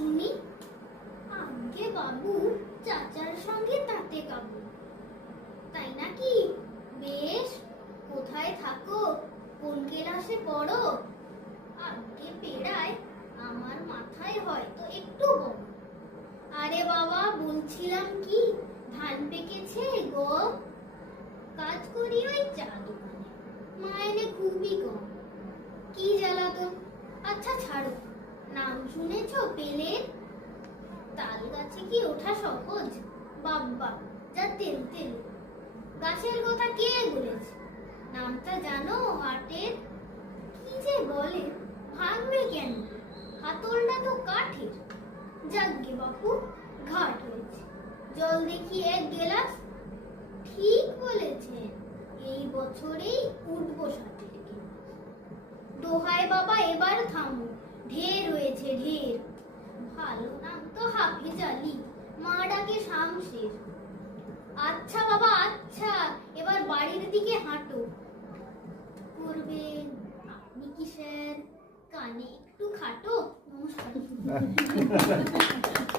শুনি। আগে বাবু, চাচার সঙ্গে তাতে কাবু। তাই নাকি? বেশ, কোথায় থাকো, কোন ক্লাসে পড়ো? আগে পেড়ায় আমার মাথায় হয়তো একটু বড়। আরে বাবা, বলছিলাম কি, ধান পেকেছে গো। কাজ করি ওই চা দোকানে, মাইনে খুবই কম। কি জ্বালাতন। আচ্ছা ছাড়ো, নাম শুনেছ পেলের? তাল গাছে কি ওঠা সহজ? বাব্বা, যা তেল তেল। গাছের কথা কে বলেছে? নামটা জানো হাটের? কি যে বলে, ভাঙবে কেন? হাতলটা তো কাঠের। যাগ্গে বাপু, ঘাট হয়েছে। জল দেখি এক গেলাস। ঠিক বলেছেন, এই বছরেই উঠবো ষাটের গেলাস। দোহাই বাবা, এবার থামো, ঢের হয়েছে ঢের। ভালো নাম তো হাফিজ আলী, মা ডাকে শামশের। আচ্ছা বাবা আচ্ছা, এবার বাড়ির দিকে হাঁটো। করবেন আপনি কি স্যার? কানে একটু খাটো। নমস্কার।